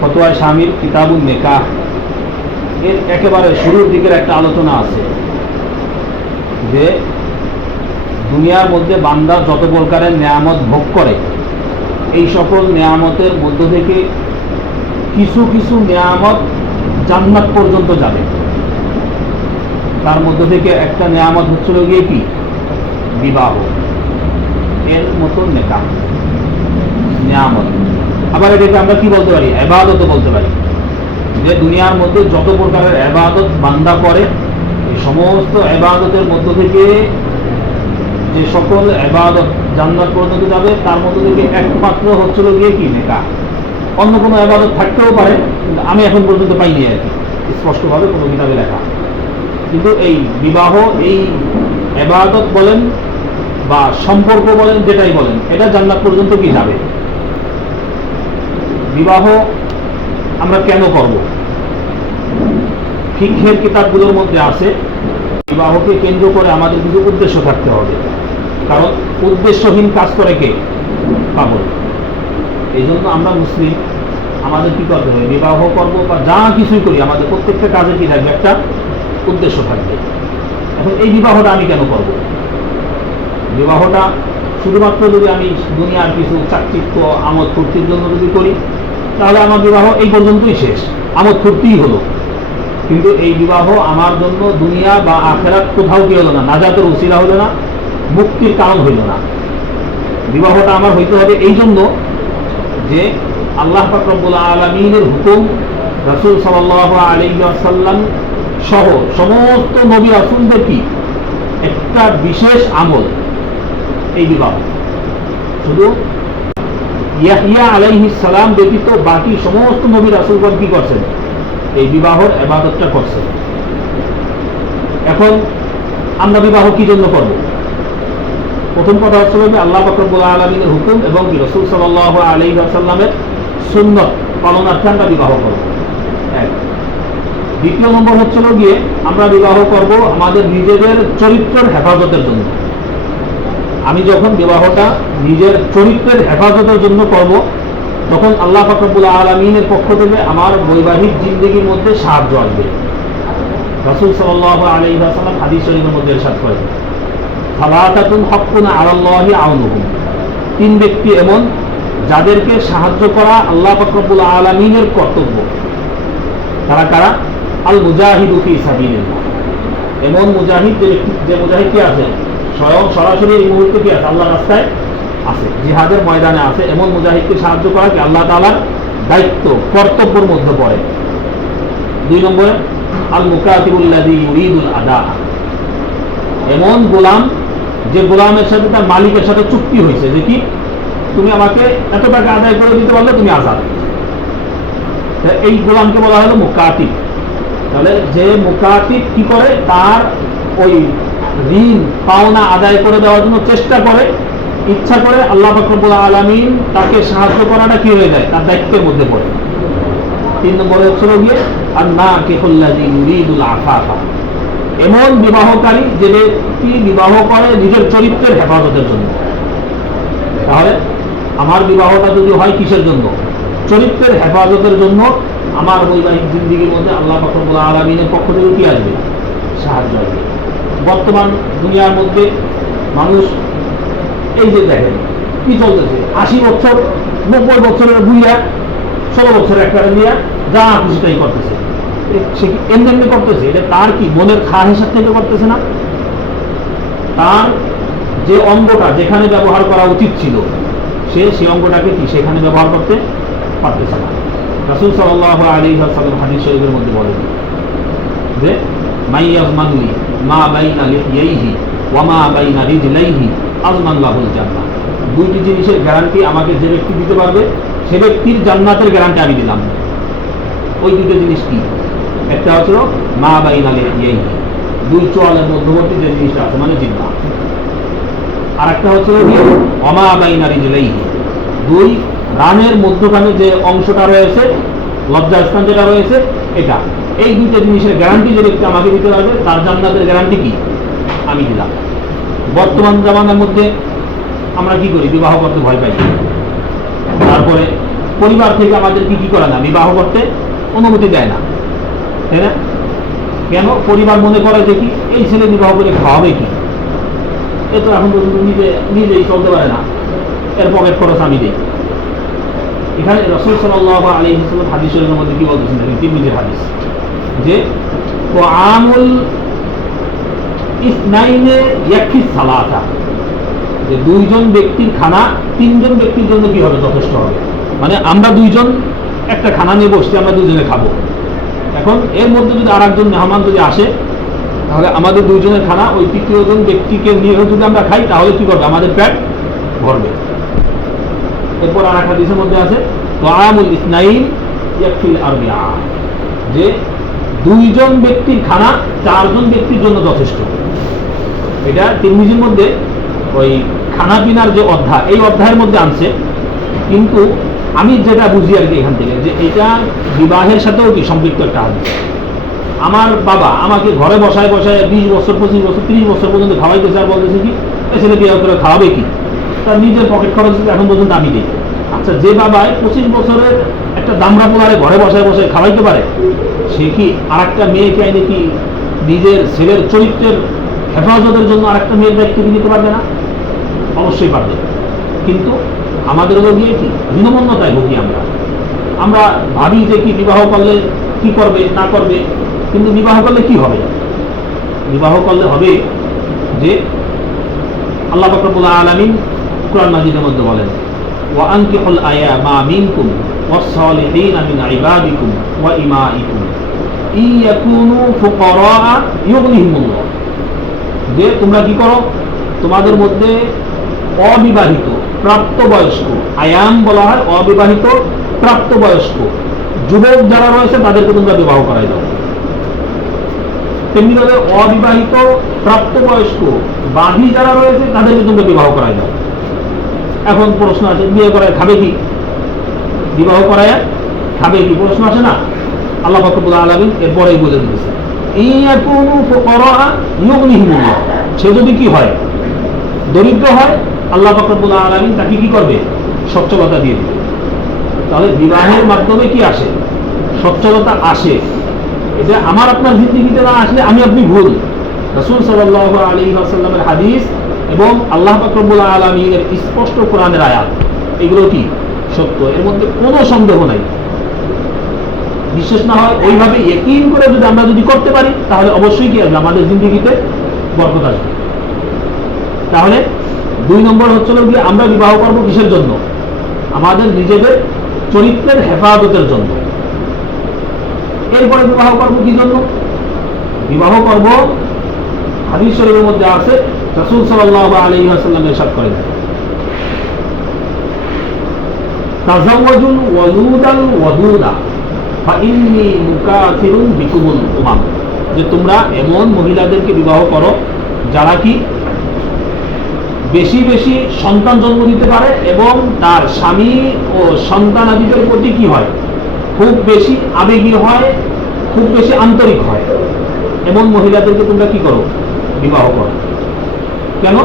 ফতোয়া শামির কিতাবুন নিকাহ এর একেবারে শুরুর দিকের একটা আলোচনা আছে যে দুনিয়ার মধ্যে বান্দা যত প্রকারের নেয়ামত ভোগ করে এই সকল নেয়ামতের মধ্য থেকে কিছু কিছু নেয়ামত জান্নাত পর্যন্ত যাবে। তার মধ্য থেকে একটা নেয়ামত হচ্ছিল গিয়ে কি বিবাহ, এর মতো নেকাহ নেয়ামত। আবার এটাকে আমরা কি বলতে পারি, ইবাদতও বলতে পারি, যে দুনিয়ার মধ্যে যত প্রকারের ইবাদত বান্দা করে এই সমস্ত ইবাদতের মধ্য থেকে যে সকল ইবাদত জান্নাত পর্যন্ত যাবে তার মধ্য থেকে একমাত্র হচ্ছিল গিয়ে কি নেকাহ। অন্য কোনো ইবাদত থাকতেও পারে কিন্তু আমি এখন পর্যন্ত পাইনি আর কি স্পষ্টভাবে কোনো কিতাবে লেখা। কিন্তু এই বিবাহ, এই ইবাদত বলেন বা সম্পর্ক বলেন, যেটাই বলেন, এটা জান্নাত পর্যন্ত কি যাবে। বিবাহ আমরা কেন করব? ফিকহের কিতাবগুলোর মধ্যে আছে বিবাহকে কেন্দ্র করে আমাদের কিছু উদ্দেশ্য থাকতে হবে, কারণ উদ্দেশ্যহীন কাজ করে কে? পাগল। এই জন্য আমরা মুসলিম, আমাদের কি করতে হবে? বিবাহ করব বা যা কিছুই করি আমাদের প্রত্যেকটা কাজে কি থাকবে? একটা উদ্দেশ্য থাকবে। এখন এই বিবাহটা আমি কেন করব? বিবাহটা শুধুমাত্র যদি আমি দুনিয়ার কিছু চাকচিক্য আমোদ ফুর্তির জন্য যদি করি তাহলে আমার বিবাহ এই পর্যন্তই শেষ, আমোদ ফুর্তিই হলো। কিন্তু এই বিবাহ আমার জন্য দুনিয়া বা আখিরাত কোথাও কি হলো না, নাজাতের উসিলা হলো না, মুক্তির কারণ হইল না। বিবাহটা আমার হইতে হবে এই জন্য যে আল্লাহ পাক রব্বুল আলামিনের হুকুম, রাসূল সাল্লাল্লাহু আলাইহি ওয়াসাল্লাম সহ সমস্ত নবী রাসূলদের কি একটা বিশেষ আমল এই বিবাহ। শুধু ইয়াহইয়া আলাইহিস সালাম ব্যতীত বাকি সমস্ত নবী রাসূলগণ কি করছেন? এই বিবাহর ইবাদতটা করছেন। এখন আমরা বিবাহ কি জন্য করব? প্রথম কথা হচ্ছে যে আল্লাহ পাক রব্বুল আলামিনের হুকুম এবং রাসূল সাল্লাল্লাহু আলাইহি ওয়াসাল্লামের সুন্নাত পালনার্থে আমরা বিবাহ করব। এক। দ্বিতীয় নম্বর হচ্ছে গিয়ে আমরা বিবাহ করব আমাদের নিজেদের চরিত্রের হেফাজতের জন্য। আমি যখন বিবাহটা নিজের চরিত্রের হেফাজতের জন্য করব তখন আল্লাহ পাক রব্বুল আলামিনের পক্ষ থেকে আমার বৈবাহিক জিন্দেগির মধ্যে সাহায্য আসবে। রাসূল সাল্লাল্লাহু আলাইহি ওয়াসাল্লাম হাদিস শরীফের মধ্যে ইরশাদ করেন, সালাতাতুন হাক্কুন আলাল্লাহি আউনুহুম, তিন ব্যক্তি এমন যাদেরকে সাহায্য করা আল্লাহ পাক রব্বুল আলামিনের কর্তব্য। তারা কারা? আল মুজাহিদু ফি সাবিলিল্লাহ, এমন মুজাহিদ যে মুজাহিদ কি আছে স্বয়ং সরাসরি এই মুহূর্তে কি আছে আল্লাহর রাস্তায় আছে, জিহাদের ময়দানে আছে, এমন মুজাহিদকে সাহায্য করা কি আল্লাহ তাআলার দায়িত্ব, কর্তব্যের মধ্যে পড়ে। দুই নম্বরে আল মুকাতিবুল্লাযী ইউরিদুল আদা, এমন গোলাম যে গোলামের সাথে তার মালিকের সাথে চুক্তি হয়েছে যে কি তুমি আমাকে এত টাকা আদায় করে দিতে পারলে তুমি আজাদ। এই গোলামকে বলা হলো মুকাতিব। তাহলে যে মুকাতিব কি করে? তার ওই ঋণ পাওনা আদায় করে দেওয়ার জন্য চেষ্টা করে, ইচ্ছা করে, আল্লাহ পাক রব্বুল আলামিন তাকে সাহায্য করাটা কি হয়ে যায়? তার দায়িত্বের মধ্যে পড়ে। তিন নম্বরে হচ্ছে গিয়ে আর নাকিহুল্লাযী ইউরিদুল আফাফা, এমন বিবাহকারী যে ব্যক্তি বিবাহ করে নিজের চরিত্রের হেফাজতের জন্য। তাহলে আমার বিবাহটা যদি হয় কিসের জন্য? চরিত্রের হেফাজতের জন্য। আমার বৈবাহিক জিন্দেগির মধ্যে আল্লাহ পাক রব্বুল আলামিনের পক্ষ থেকে কি আসবে? সাহায্য আসবে। বর্তমান দুনিয়ার মধ্যে মানুষ এই যে দেখেন কি চলতেছে, 80 বছর 90 বছরের বুইয়া 16 বছরের একটা নিয়ে যা খুশিটাই করতেছে। সে কি এমনি করতেছে? এটা তার কি মনের খা হিসাব থেকে করতেছে না? তার যে অঙ্গটা যেখানে ব্যবহার করা উচিত ছিল সেই অঙ্গটাকে কি সেখানে ব্যবহার করতে পারতেছে না। রাসূল সাল্লাল্লাহু আলাইহি ওয়াসাল্লাম হাদিস শরীফের মধ্যে বলেন যে মাইয়াজমানুলি মা বাইনা লিহিয়াইহি ওয়া মা বাইনা রিজলাইহি আযমান লাহুল জান্নাহ, দুইটি জিনিসের গ্যারান্টি আমাকে যে ব্যক্তি দিতে পারবে সে ব্যক্তির জান্নাতের গ্যারান্টি আমি দিলাম। ওই দুটো জিনিস কি? একটা হচ্ছে মা বাইনা লিহিয়াইহি, দুই চোয়ালের মধ্যবর্তী যে জিনিসটা আছে মানে জিহ্বা। আর একটা হচ্ছে ওয়া মা বাইনা রিজলাইহি, দুই রানের মধ্যখানে যে অংশটা রয়েছে, লজ্জাস্থান যেটা রয়েছে, এটা। এই দুইটা জিনিসের গ্যারান্টি যে ব্যক্তি আমাকে দিতে পারবে তার জান্নাতের গ্যারান্টি কি আমি দিলাম। বর্তমান জামানার মধ্যে আমরা কি করি? বিবাহ করতে ভয় পাই। তারপরে পরিবার থেকে আমাদেরকে কি করে না, বিবাহ করতে অনুমতি দেয় না, তাই না? কেন? পরিবার মনে করে যে কি এই ছেলে বিবাহ করে খাওয়াবে কি, এ তো এখন পর্যন্ত নিজেই চলতে পারে না, এর পকেট খরচ আমি দিই। এখানে রাসূল সাল্লাল্লাহু আলাইহি ওয়াসাল্লাম হাদিসের মধ্যে কি বলতেছেন, তিরমিজির হাদিস, যে তাআমুল ইসনাইনে ইয়াকফি সালাতা, যে দুইজন ব্যক্তির খানা তিনজন ব্যক্তির জন্য কি হবে, যথেষ্ট হবে। মানে আমরা দুইজন একটা খানা নিয়ে বসছি, আমরা দুজনে খাবো। এখন এর মধ্যে যদি আর একজন মেহমান যদি আসে, তাহলে আমাদের দুইজনের খানা ওই তৃতীয় জন ব্যক্তিকে নিয়ে যদি আমরা খাই, তাহলে কি করবে, আমাদের পেট ভরবে। এরপর আর এক হাদিসের মধ্যে আছে তাআমুল ইসনাইন ইয়াকফিল আরবিআ, যে দুইজন ব্যক্তির খানা চারজন ব্যক্তির জন্য যথেষ্ট। এটা তিরমিজির মধ্যে ওই খানা পিনার যে অধ্যায়, এই অধ্যায়ের মধ্যে আনছে, কিন্তু আমি যেটা বুঝি আর কি এখান থেকে, যে এটা বিবাহের সাথেও কি সম্পৃক্ত একটা হাদিস। আমার বাবা আমাকে ঘরে বসায় 20 বছর 25 বছর 30 বছর পর্যন্ত খাওয়াইতেছে, আর বলতেছে কি এই ছেলে বিয়ে করে খাওয়াবে কি, তার নিজের পকেট খরচ এখন পর্যন্ত আমি দিই। আচ্ছা, যে বাবায় 25 বছরের একটা দামড়া পোলারে ঘরে বসায় খাওয়াইতে পারে, সে কি আর একটা মেয়েকে আইনে কি নিজের ছেলের চরিত্রের হেফাজতের জন্য আরেকটা মেয়ের দায়িত্ব নিতে পারবে না? অবশ্যই পারবে। কিন্তু আমাদের গিয়ে কি হীনমন্যতায় ভুগি আমরা ভাবি যে কি বিবাহ করলে কি করবে না করবে, কিন্তু বিবাহ করলে কি হবে? বিবাহ করলে হবে যে আল্লাহ পাক রব্বুল আলামিন কুরআন মাজিদের মধ্যে বলেন, ওয়া আনকিহুল আয়ামা মিনকুম ওয়াস-সালিহিনা মিন ইবাদিকুম ওয়া ইমাইকুম ইয়াকুনু ফুকারা ইউগনিহিমুল্লাহ, যে তোমরা কি করো, তোমাদের মধ্যে অবিবাহিত প্রাপ্তবয়স্ক, আয়াম বলা হয় অবিবাহিত প্রাপ্তবয়স্ক যুবক যারা রয়েছে তাদেরকে তোমরা বিবাহ করাই দাও। তেমনিভাবে অবিবাহিত প্রাপ্তবয়স্ক বাঁধি যারা রয়েছে তাদেরকে তোমরা বিবাহ করাই দাও। এখন প্রশ্ন আছে, বিয়ে করায় খাবে কি, বিবাহ করায় খাবে কি, প্রশ্ন আসে না? আল্লাহ পাক রব্বুল আলামিন এরপরেই বলে দিয়েছে, ইয়াকুনু ফুকারা ইউগনিহিমুল্লাহ, সে যদি কি হয়, দরিদ্র হয়, আল্লাহ পাক রব্বুল আলামিন তাকে কি করবে, সচ্ছলতা দিয়ে দিবে। তাহলে বিবাহের মাধ্যমে কি আসে, সচ্ছলতা আসে। এটা আমার আপনার জিন্দেগিতে না আসলে আমি আপনি ভুল। রাসূল সাল্লাল্লাহু আলাইহি ওয়াসাল্লামের হাদিস এবং আল্লাহ পাক রব্বুল আলামিনের স্পষ্ট কোরআনের আয়াত, এগুলো কি সত্য, এর মধ্যে কোনো সন্দেহ নাই। বিশেষ না হয় ওইভাবে ইয়াকিন করে আমরা যদি করতে পারি, তাহলে অবশ্যই কি আসবে, আমাদের জিন্দেগিতে বরকত আসবে। তাহলে 2 নম্বর হচ্ছে যে আমরা বিবাহ করব কিসের জন্য, আমাদের নিজেদের চরিত্রের হেফাজতের জন্য। এরপরে বিবাহ করব কি জন্য, বিবাহ করব হাদিস শরীফের মধ্যে আছে, রাসূল সাল্লাল্লাহু আলাইহি ওয়াসাল্লাম ইরশাদ করেন, তাযাওয়াজুল ওয়ালুদাল ওয়াদুদা ফাইন্নী মুকাথিরুন বিকুমুল উমাম, যে তোমরা এমন মহিলাদেরকে বিবাহ করো যারা কি বেশি বেশি সন্তান জন্ম দিতে পারে এবং তার স্বামী ও সন্তানাদিদের প্রতি কি হয়, খুব বেশি আবেগী হয়, খুব বেশি আন্তরিক হয়। এমন মহিলাদেরকে তোমরা কি করো, বিবাহ করো। কেন?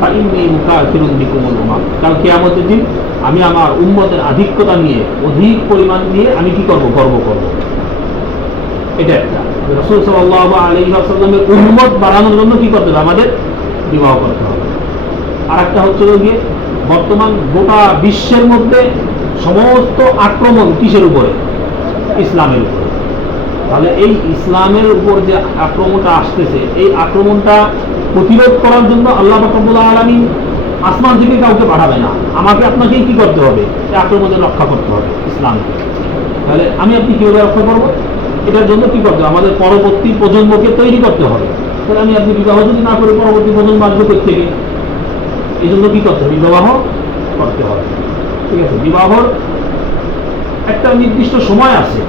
ফাইন্নী মুকাথিরুন বিকুমুল উমাম, কারণ কিয়ামতের দিন আমি আমার উম্মতের আধিক্যতা নিয়ে, অধিক পরিমাণ নিয়ে আমি কি করব, গর্ব করব। এটা একটা রাসূল সাল্লাল্লাহু আলাইহি ওয়াসাল্লামের উম্মত বাড়ানোর জন্য কি করতে হবে, আমাদের বিবাহ করতে হবে। আর একটা হচ্ছে যে বর্তমান গোটা বিশ্বের মধ্যে সমস্ত আক্রমণ কিসের উপরে, ইসলামের উপরে। তাহলে এই ইসলামের উপর যে আক্রমণটা আসতেছে, এই আক্রমণটা প্রতিরোধ করার জন্য আল্লাহ পাক রব্বুল আলামিন আসমান থেকে কাউকে পাঠাবে না, আমাকে আপনাকেই কি করতে হবে, এই আক্রমণে রক্ষা করতে হবে ইসলামকে। তাহলে আমি আপনি কিভাবে রক্ষা করবো, এটার জন্য কি করতে হবে, আমাদের পরবর্তী প্রজন্মকে তৈরি করতে হবে। তাহলে আমি আপনি বিবাহ যদি না করে পরবর্তী প্রজন্ম আসবে থেকে, এই জন্য কি করতে হবে, বিবাহ করতে হবে। ঠিক আছে, বিবাহর একটা নির্দিষ্ট সময় আছে,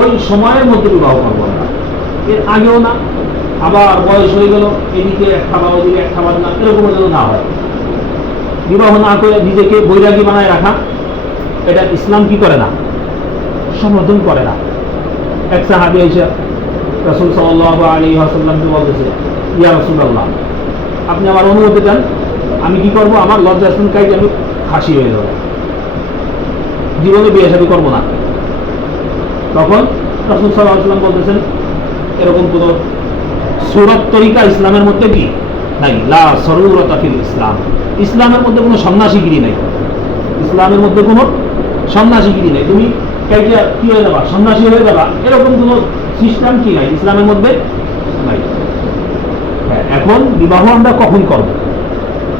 ওই সময়ের মধ্যে বিবাহ করবো আমরা, এর আগেও না। আবার বয়স হয়ে গেল, এদিকে এক খাবার ওদিকে এক খাবার না, এরকম যেন না হয়। বিবাহ না করে নিজেকে বৈরাগী বানায় রাখা, এটা ইসলাম কি করে না, সমর্থন করে না। এক সাহাবী এসে রাসূল সাল্লাল্লাহু আলাইহি ওয়াসাল্লামকে বলতেছে, ইয়া রাসূলুল্লাহ, আপনি আমার অনুমতি দেন, আমি কি করব, আমার লজ্জাস্থান কাইতে আমি ফাঁসি হয়ে যাব। জীবনে বিয়ে শাদী করবো না, তখন রাসূল সাল্লাল্লাহু আলাইহি ওয়াসাল্লাম বলতেছেন এরকম কোন সুরত তরিকা ইসলামের মধ্যে কি নাই, লা সরুরতা ফিল ইসলাম, ইসলামের মধ্যে কোনো সন্ন্যাসীগিরি নাই, ইসলামের মধ্যে কোনো সন্ন্যাসীগিরি নাই, তুমি কাইটা কি হয়ে যাবা, সন্ন্যাসী হয়ে যাবা, এরকম কোনো সিস্টেম কি নাই ইসলামের মধ্যে নাই। হ্যাঁ, এখন বিবাহ আমরা কখন করব?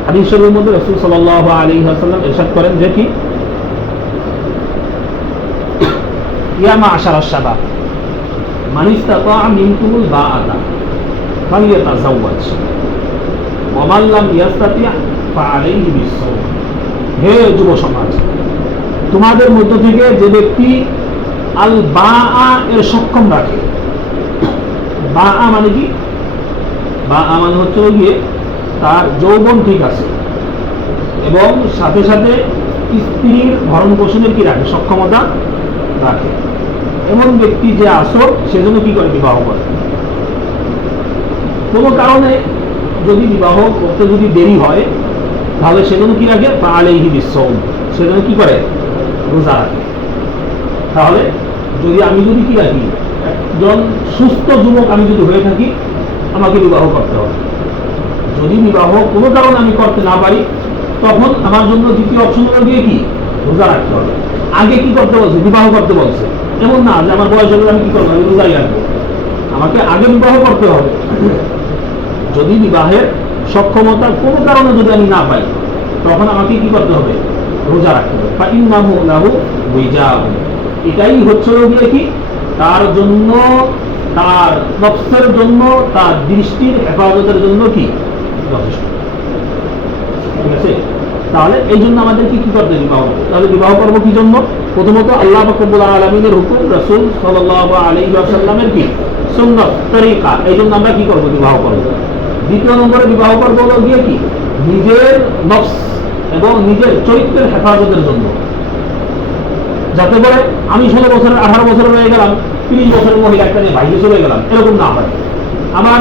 হাদিস শরীফের মধ্যে রাসূল সাল্লাল্লাহু আলাইহি ওয়াসাল্লাম ইরশাদ করেন যে কি, ইয়া মা'শারাশ শাবাব মান ইসতাতা'a মিনকুমুল বাআতা ফালইয়াতাযাওয়াজ ওয়া মান লাম ইয়াস্তাতি' ফাআলাইহি বিস-সাওম। হে যুব সমাজ, তোমাদের মধ্য থেকে যে ব্যক্তি আল বাআ এর সক্ষম রাখে, বাআ মানে কি, বাআ মানে হচ্ছে গিয়ে তার যৌবন ঠিক আছে এবং সাথে সাথে স্ত্রীর ভরণ পোষণের কি রাখে, সক্ষমতা রাখে, এমন ব্যক্তি যে আসর সেজন্য কি করে, বিবাহ করে। কোনো কারণে যদি বিবাহ করতে যদি দেরি হয় তাহলে সেজন্য কি রাখে, ফাআলাইহি বিস-সাওম, সেজন্য কি করে, রোজা রাখে। তাহলে আমি যদি কি রাখি, একজন সুস্থ যুবক আমি যদি হয়ে থাকি, আমাকে বিবাহ করতে হবে। যদি বিবাহ কোনো কারণে আমি করতে না পারি, তখন আমার জন্য দ্বিতীয় অপশন হলো গিয়ে কি, রোজা রাখতে হবে। আগে কি করতে বলছে, বিবাহ করতে বলছে, এমন না যে আমার বয়স হলে আমি কি করবো, আমি রোজাই রাখবো, আমাকে আগে বিবাহ করতে হবে। যদি বিবাহের সক্ষমতা কোনো কারণে যদি আমি না পাই, তখন আমাকে কি করতে হবে, রোজা রাখতে হবে। ফাইন্নাহু লাহু উইজাব, এটাই হচ্ছে গিয়ে কি, তার জন্য, তার নফসের জন্য, তার দৃষ্টির হেফাজতের জন্য কি যথেষ্ট। ঠিক আছে, তাহলে এই জন্য আমাদের কি করতে, বিবাহ করতে। তাহলে বিবাহ করবো কি জন্য? প্রথমত আল্লাহ পাক রব্বুল আলামিনের হুকুম, রাসূল সাল্লাল্লাহু আলাইহি ওয়াসাল্লামের কি সুন্নাত তরিকা, এই জন্য আমরা কি করবো, বিবাহ করবো। দ্বিতীয় নম্বরে বিবাহ করবো হলো গিয়ে কি, নিজের নফস এবং নিজের চরিত্রের হেফাজতের জন্য, যাতে করে আমি 16 বছরের 18 বছর হয়ে গেলাম, 30 বছরের মহিলা একটা নিয়ে বাইরে চলে গেলাম, এরকম না হয়। আমার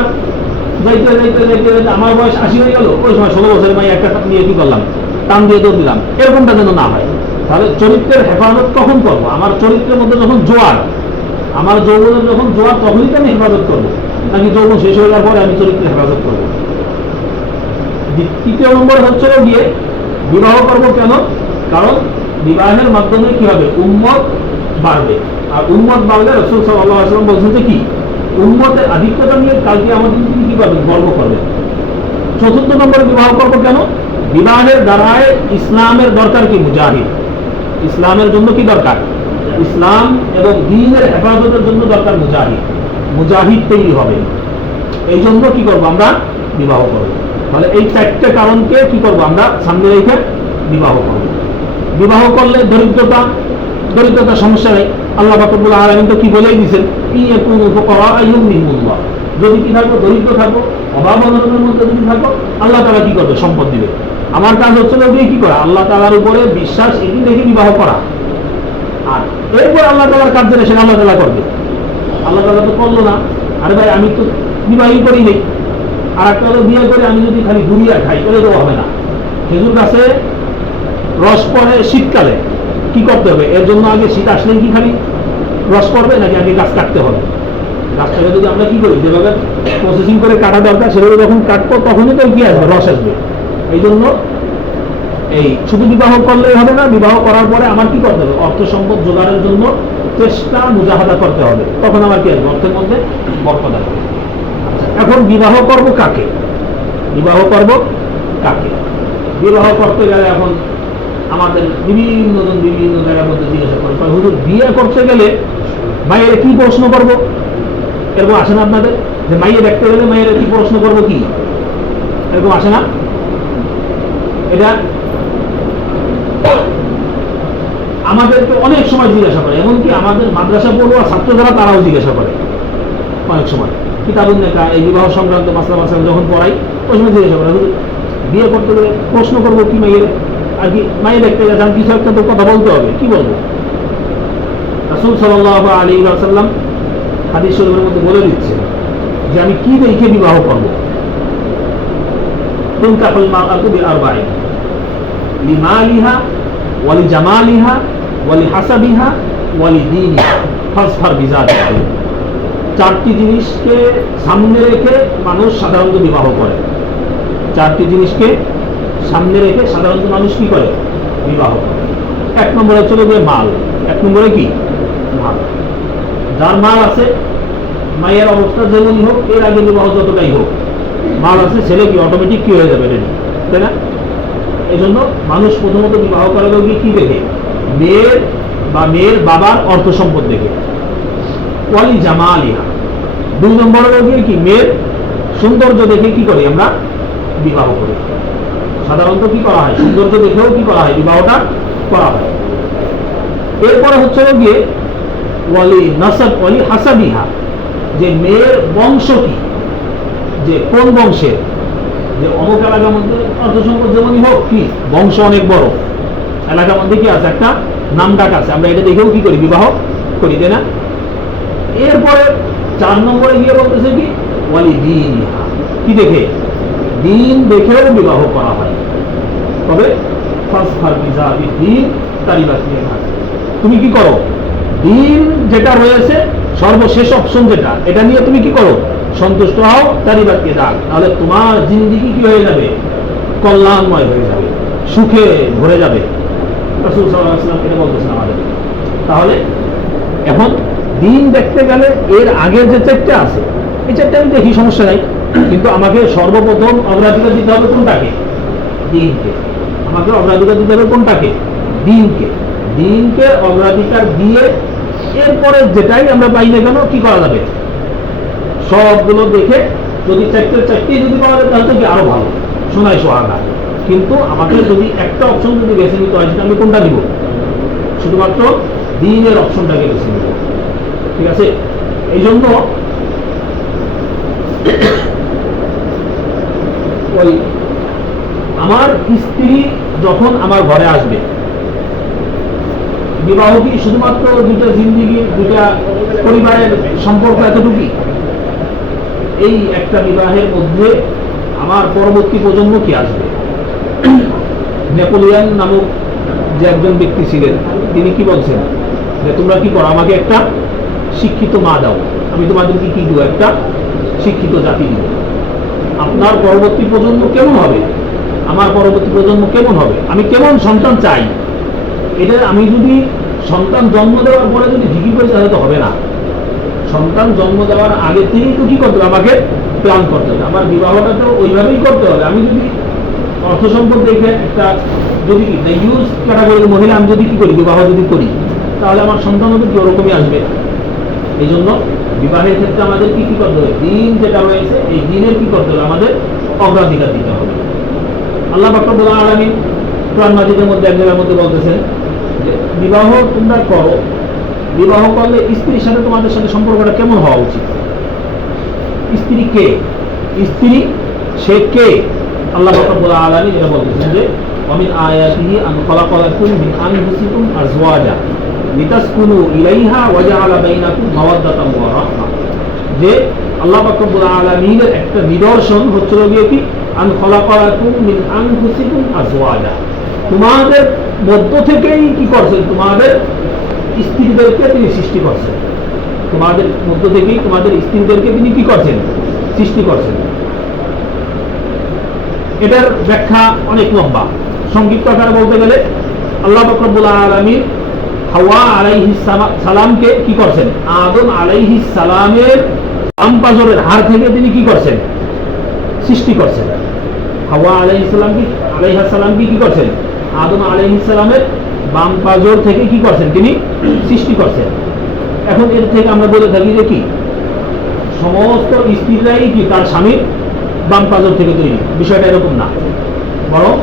যাইতে যাইতে যাইতে আমার বয়স 80 হয়ে গেল, ওই সময় 16 বছরের মাই একটা নিয়ে কি করলাম, টান দিয়ে দৌড় দিলাম, এরকমটা যেন না হয়। তাহলে চরিত্রের হেফাজত কখন করবো? আমার চরিত্রের মধ্যে যখন জোয়ার, আমার যৌবনের যখন জোয়ার, তখনই তো আমি হেফাজত করবো, নাকি যৌবন শেষ হয়ে যাওয়ার পরে আমি চরিত্রের হেফাজত করবো। তৃতীয় নম্বরে হচ্ছে গিয়ে বিবাহ করবো কেন? কারণ বিবাহের মাধ্যমে কি হবে, উম্মত বাড়বে, আর উম্মত বাড়লে রাসূল সাল্লাল্লাহু আলাইহি ওয়াসাল্লাম বলছেন যে কি, উম্মতের আধিক্যতা নিয়ে কালকে আমাদের তিনি কি করবেন, গর্ব করবেন। চতুর্থ নম্বরে বিবাহ করবো কেন? বিবাহের দ্বারায় ইসলামের দরকার কি, মুজাহিদ, ইসলামের জন্য কি দরকার, ইসলাম এবং দ্বীনের হেফাজতের জন্য দরকার মুজাহিদ, মুজাহিদ তৈরি হবে। এই জন্য কি করবো, আমরা বিবাহ করবো। তাহলে এই চারটে কারণকে কি করবো, আমরা সামনে রেখে বিবাহ করবো। বিবাহ করলে দরিদ্রতা সমস্যা নেই, আল্লাহ পাক রব্বুল আলামিন তো কি বলেই দিয়েছেন, ইয়াকুনু ফুকারা ইউগনিহিমুল্লাহ, যদি কি থাকো, দরিদ্র থাকো, অভাব অনটনের মধ্যে যদি থাকো, আল্লাহ তাআলা কি করবে, সম্পদ দিবে। আমার কাজ হচ্ছে কি করা, আল্লাহ তাআলার উপরে বিশ্বাস এটি রেখে বিবাহ করা, আর এরপর আল্লাহ তাআলার কাজ যেটা সেটা আল্লাহ তাআলা করবে। আল্লাহ তাআলা তো করলো না, আরে ভাই আমি তো বিবাহই করি নেই, আর একটা হলো বিয়ে করে আমি যদি খালি ঘুরিয়া খাই, তাহলে তো হবে না। খেজুর গাছে রস পড়ে শীতকালে, কি করতে হবে, এর জন্য আগে শীত আসলেই কি খালি রস পড়বে, নাকি আগে গাছ কাটতে হবে? গাছটাকে যদি আমরা কি করি, যেভাবে প্রসেসিং করে কাটা দরকার সেভাবে যখন কাটবো, তখনই তো কি আসবে, রস আসবে। এই জন্য এই শুধু বিবাহ করলেই হবে না, বিবাহ করার পরে আমার কি করতে হবে, অর্থ সম্পদ জোগাড়ের জন্য চেষ্টা মুজাহাদা করতে হবে, তখন আমার কি আসবে, অর্থের মধ্যে বরকত আসবে। এখন বিবাহ করব কাকে, বিবাহ করব কাকে? বিবাহ করতে গেলে এখন আমাদের বিভিন্ন জায়গার মধ্যে জিজ্ঞাসা করে, হুজুর বিয়ে করতে গেলে মায়ের কি প্রশ্ন করবো, এরকম আসে না আপনাদের, যে মাইয়ে দেখতে গেলে মায়ের কি প্রশ্ন করবো, কি এরকম আসে না? এটা আমাদেরকে অনেক সময় জিজ্ঞাসা করে, এমনকি আমাদের মাদ্রাসা পড়ুয়া ছাত্র যারা, তারাও জিজ্ঞাসা করে অনেক সময়। কিতাবুন নিকাহ, এই বিবাহ সংক্রান্ত মাসলা যখন পড়াই, ওই সময় জিজ্ঞাসা করে, বিয়ে করতে গেলে প্রশ্ন করবো কি মাইয়ের, আর কি মাইয়ে দেখতে গেলে কিছু একটা তো কথা বলতে হবে, কি বলবো? রাসূল সাল্লাল্লাহু আলাইহি ওয়াসাল্লাম হাদিস শরীফের মধ্যে বলে দিচ্ছে যে আমি কি দেখে বিবাহ করবো। তুনকাহুল মারআতু বিআরবাঈন, লিমালিহা ওয়া লিজামালিহা ওয়ালি হাসাবিহা ওয়ালি দীনিহা ফাজফার বিযাতিল খৈর। চারটি জিনিসকে সামনে রেখে মানুষ সাধারণত বিবাহ করে। চারটি জিনিসকে সামনে রেখে সাধারণত মানুষ কি করে? বিবাহ করে। এক নম্বরে চলে গিয়ে মাল। এক নম্বরে কি? মাল। যার মাল আছে, মায়ের অবস্থা যেমনই হোক, এর আগে বিবাহ যতটাই হোক, মাল আছে, ছেলে কি অটোমেটিক কি হয়ে যাবে, রেডি, তাই না? এই জন্য মানুষ প্রথমত বিবাহ করার লোক কি দেখে? মেয়ের বা মেয়ের বাবার অর্থ সম্পদ দেখে। ওয়ালি জামালিহা, দুই নম্বরের লোক কি? মেয়ের সৌন্দর্য দেখে কি করি আমরা? বিবাহ করি। সাধারণত কি করা হয়? সৌন্দর্য দেখেও কি করা হয়? বিবাহটা করা হয়। এরপরে হচ্ছে গিয়ে ওয়ালি নাসাব ওয়ালি হাসাবিহা, যে মেয়ের বংশ কি, যে কোন বংশের, যে অমুক এলাকার মধ্যে অর্থ সম্পদ যেমনই হোক, কি বংশ অনেক বড়, এলাকার মধ্যে কি আছে, একটা নাম ডাক আছে, আমরা এটা দেখেও কি করি? বিবাহ করি, তাই না? এরপরে 4 নম্বরে গিয়ে বলতেছে কি? ওয়ালি দীনিহা, কি দেখে? দিন দেখেও বিবাহ করা হয়। তবে ফাজফার বিযাতিদ দীন তারিবাত ইয়াদাক, তুমি কি করো? দিন যেটা রয়েছে, সর্বশেষ অপশন যেটা, এটা নিয়ে তুমি কি করো? সন্তুষ্ট হও, তারিবাত ইয়াদাক, তাহলে তোমার জিন্দেগি কি হয়ে যাবে? কল্যাণময় হয়ে যাবে, সুখে ভরে যাবে। রাসূল সাল্লাল্লাহু আলাইহি ওয়াসাল্লাম এটা বলতেছেন আমাদের। তাহলে এখন দিন দেখতে গেলে এর আগের যে চারটা আছে, এই চারটা আমি দেখি, সমস্যা নাই, কিন্তু আমাকে সর্বপ্রথম অগ্রাধিকার দিতে হবে কোনটাকে? দিনকে। আমাকে অগ্রাধিকার দিতে হবে কোনটাকে? দিনকে। দিনকে অগ্রাধিকার দিয়ে এরপরে যেটাই আমরা পাই না কেন, কি করা যাবে? সবগুলো দেখে যদি চারটি যদি পাওয়া যায় তাহলে কি আরো ভালো, সোনায় সোহাগা। কিন্তু আমাকে যদি একটা অপশন যদি বেছে নিতে হয়, সেটা আমি কোনটা দিব? শুধুমাত্র দিনের অপশনটাকে বেছে নিব, ঠিক আছে? এই জন্য ওই আমার স্ত্রী যখন আমার ঘরে আসবে, বিবাহ কি শুধুমাত্র দুটা জিন্দেগি, দুটা পরিবারের সম্পর্ক এতটুকুই? এই একটা বিবাহের মধ্যে আমার পরবর্তী প্রজন্ম কি আসবে? নেপোলিয়ান নামক যে একজন ব্যক্তি ছিলেন, তিনি কি বলছেন? যে তোমরা কি করো, আমাকে একটা শিক্ষিত মা দাও, আমি তোমাদেরকে কি দিব? একটা শিক্ষিত জাতি দিব। আপনার পরবর্তী প্রজন্ম কেমন হবে? আমার পরবর্তী প্রজন্ম কেমন হবে? আমি কেমন সন্তান চাই? এটা আমি যদি সন্তান জন্ম দেওয়ার পরে যদি ঝিকি করে, তাহলে তো হবে না। সন্তান জন্ম দেওয়ার আগে থেকেই তো কি করতে হবে? আমাকে প্ল্যান করতে হবে। আমার বিবাহটা তো ওইভাবেই করতে হবে। আমি যদি অর্থ সম্পদ দেখে একটা, যদি ইউজ ক্যাটাগরির মহিলা আমি যদি কি করি, বিবাহ যদি করি, তাহলে আমার সন্তানও কি ওরকমই আসবে। এই জন্য বিবাহের ক্ষেত্রে আমাদের কি কি করতে হবে? দিন যেটা রয়েছে, এই দিনের কি করতে হবে? আমাদের অগ্রাধিকার দিতে হবে। আল্লাহ পাক রব্বুল আলামিন কোরআন মাজিদের মধ্যে এক জায়গার মধ্যে বলতেছেন যে বিবাহ তোমরা করো, বিবাহ করলে স্ত্রীর সাথে তোমাদের সাথে সম্পর্কটা কেমন হওয়া উচিত? স্ত্রী কে? স্ত্রী সে কে? আল্লাহ পাক রব্বুল আলামিন এটা বলতেছেন যে ওয়ামিন আয়াতিহি আন খালাকা লাকুম মিন আনফুসিকুম আজওয়াজা লিতাসকুনু ইলাইহা ওয়া জাআলা বাইনাকুম মাওয়াদ্দাতান ওয়া রাহমা, যে আল্লাহ পাক রব্বুল আলামিনের একটা নিদর্শন হচ্ছে গিয়ে কি? আন খালাকা লাকুম মিন আনফুসিকুম আজওয়াজা, তোমাদের মধ্য থেকেই কি করছেন? তোমাদের স্ত্রীদেরকে তিনি সৃষ্টি করছেন। তোমাদের মধ্য থেকেই তোমাদের স্ত্রীদেরকে তিনি কি করছেন? সৃষ্টি করছেন। এটার ব্যাখ্যা অনেক লম্বা। সংক্ষিপ্ত আকারে বলতে গেলে আল্লাহ পাক রব্বুল আলামিন হাওয়া আলাইহিস সালামকে কি করছেন? আদম আলাইহিস সালামের বাম পাজরের হাড় থেকে তিনি কি করছেন? সৃষ্টি করছেন। হাওয়া আলাইহিস সালামকে কি করছেন? আদম আলাইহিস সালামের বাম পাজর থেকে কি করছেন? তিনি সৃষ্টি করছেন। এখন এর থেকে আমরা বলে থাকি যে কি সমস্ত স্ত্রীরাই কি তার স্বামীর বাম পাজর থেকে তৈরি। বিষয়টা এরকম না, বরং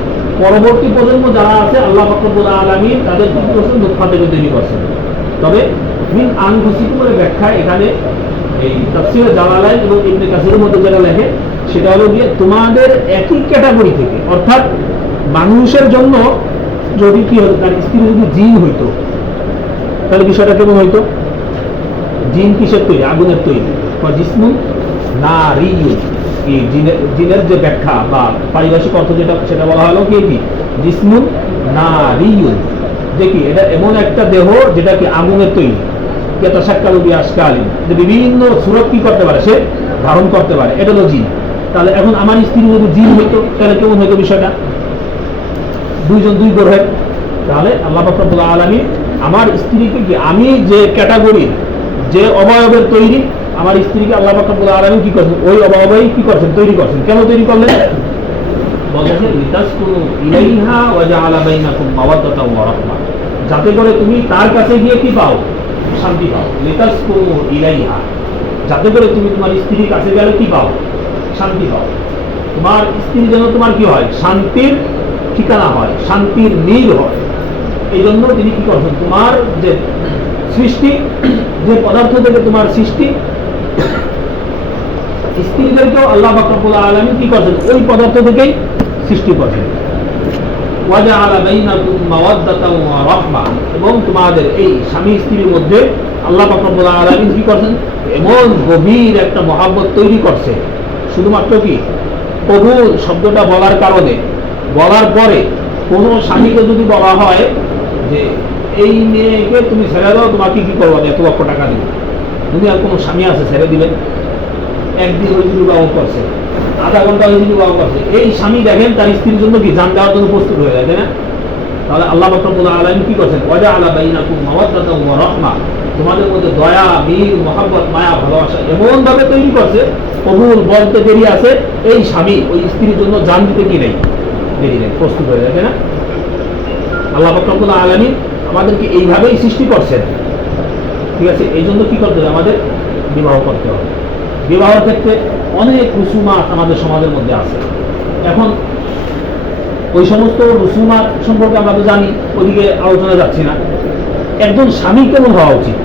পরবর্তী প্রজন্ম যারা আছে আল্লাহ পাক রব্বুল আলামিন তাদের কি করছেন? নুতফা থেকে তৈরি করছেন। তবে মিন আনফুসিকুম এর ব্যাখ্যা এখানে এই তাফসীরে জালালাইন এবং ইবনে কাসিরের মধ্যে যেটা লেখে, সেটা হলো গিয়ে তোমাদের একই ক্যাটাগরি থেকে, অর্থাৎ মানুষের জন্য যদি কি হতো, তার স্ত্রী যদি জিন হইতো, তাহলে বিষয়টা কেমন হইতো? জিন কিসের তৈরি? আগুনের তৈরি। জিসমুন নারিয়ুন, এই জিনের যে ব্যাখ্যা বা পারিভাষিক অর্থ যেটা, সেটা বলা হলো কি? জিসমুন নারিয়ুন, যে কি এটা এমন একটা দেহ যেটা কি আগুনের তৈরি, যে বিভিন্ন সুরত কি করতে পারে, সে ধারণ করতে পারে, এটা হলো জিন। তাহলে এখন আমার স্ত্রী যদি জিন হইতো তাহলে কেমন হইতো বিষয়টা? দুইজন দুই গ্রহের। তাহলে আল্লাহ পাক রব্বুল আলামিন আমার স্ত্রীকে কি আমি যে ক্যাটাগরির যে অবয়বের তৈরি, আমার স্ত্রীকে আল্লাহ পাক রব্বুল আলামিন কি করছেন, ওই অবয়বই কি করছেন, তৈরি করছেন। কেন তৈরি করলেন? বলেছেন লিতাসকুনু ইলাইহা ওয়া জাআলা বাইনাকুম মাওয়াদ্দাতাও ওয়া রাহমা, যাতে করে তুমি তার কাছে গিয়ে কি পাও, শান্তি পাও। লিতাসকুনু ইলাইহা, যাতে করে তুমি তোমার স্ত্রীর কাছে গেলে কি পাও, শান্তি পাও। তোমার স্ত্রী যেন তোমার কি হয়, শান্তির ঠিকানা হয়, শান্তির নীড় হয়। এই জন্য তিনি কি করছেন, তোমার যে সৃষ্টি, যে পদার্থ থেকে তোমার সৃষ্টি, স্ত্রীদেরকেও আল্লাহ পাক রব্বুল আলামিন কি করছেন, ওই পদার্থ থেকেই সৃষ্টি করছেন। ওয়াজআলা বাইনাকুম মাওয়াদ্দাতাও ওয়া রাহমা, এবং তোমাদের এই স্বামী স্ত্রীর মধ্যে আল্লাহ পাক রব্বুল আলামিন কি করছেন, এমন গভীর একটা মহব্বত তৈরি করছে। শুধুমাত্র কি কবুল শব্দটা বলার কারণে, বলার পরে কোন স্বামীকে যদি বলা হয় যে এই মেয়েকে তুমি ছেড়ে দাও, তোমাকে কি করবো, এত লক্ষ টাকা দিবে, দুনিয়ার কোনো স্বামী আছে ছেড়ে দিবেন? একদিন হয়েছে বিবাহ করছে, আধা ঘন্টা হয়েছে বিবাহ করছে, এই স্বামী দেখেন তার স্ত্রীর জন্য কি জান দেওয়ার জন্য প্রস্তুত হয়ে যায়, তাই না? তাহলে আল্লাহ পাক রব্বুল আলামিন কি করছেন, ওয়াজআলা বাইনাকুম মাওয়াদ্দাতাও ওয়া রাহমা, তোমাদের মধ্যে দয়া, মিল, মহব্বত, মায়া, ভালোবাসা এমন ভাবে তৈরি করছে, কবুল বলতে দেরি আছে, এই স্বামী ওই স্ত্রীর জন্য জান দিতে কি নেই, দেরি নেই, প্রস্তুত হয়ে যায়, তাই না? আল্লাহ পাক রব্বুল আলামিন আমাদেরকে এইভাবেই সৃষ্টি করছেন। ঠিক আছে, এই জন্য কি করতে হবে, আমাদের বিবাহ করতে হবে। বিবাহের ক্ষেত্রে অনেক রুসুমাত আমাদের সমাজের মধ্যে আছে। এখন ওই সমস্ত রুসুমাত সম্পর্কে আমরা তো জানি, ওদিকে আলোচনা যাচ্ছি না। একজন স্বামী কেমন হওয়া উচিত,